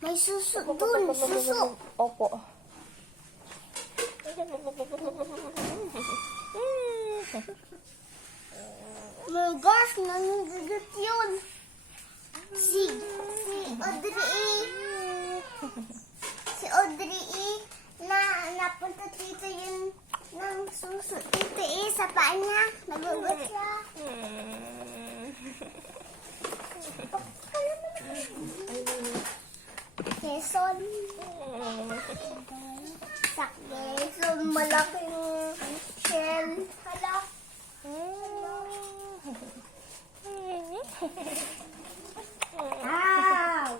May suso dun, suso. Opo. My gosh, nangingigat yun. Si Audrey E. Napunta dito yun ng suso. Dito sa paa niya. Nagugot siya. Quezon. Sa Quezon, malaking shell. Hala. Ow!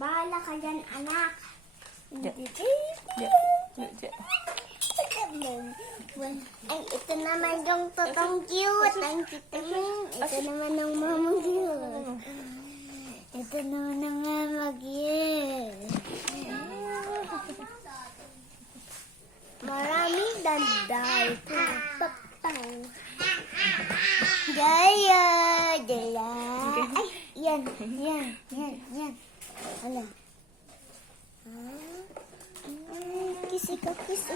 Bahala ka dyan, anak. Ay, ito naman yung totong cute. Ang titiming. Ito naman ang mamang cute. Ito naman ang mamang cute. Maraming danday. Papang. Gaya. Dala. Ay, yan. Hala. Kiss ikaw, kiss.